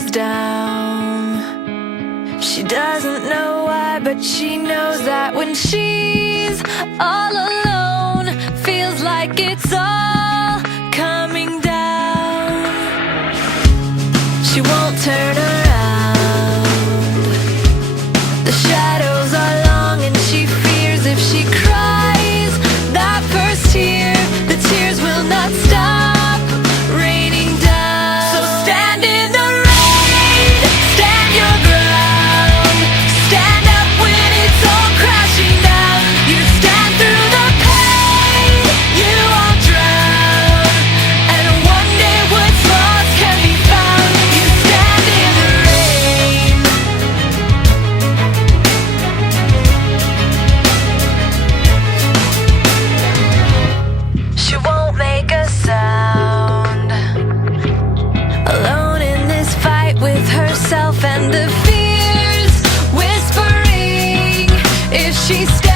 goes down. She doesn't know why, but she knows that when she's all alone, feels like it's all coming down. She won't turn around. The shadows are long and she fears if she cries that first tear, the tears will not stop raining down. So stand in the rain, stand your ground, stand up when it's all crashing down. You stand through the pain, you won't drown, and one day what's lost can be found. You stand in the rain. She won't make a sound, alone in this fight with herself and the fears whispering if she stays.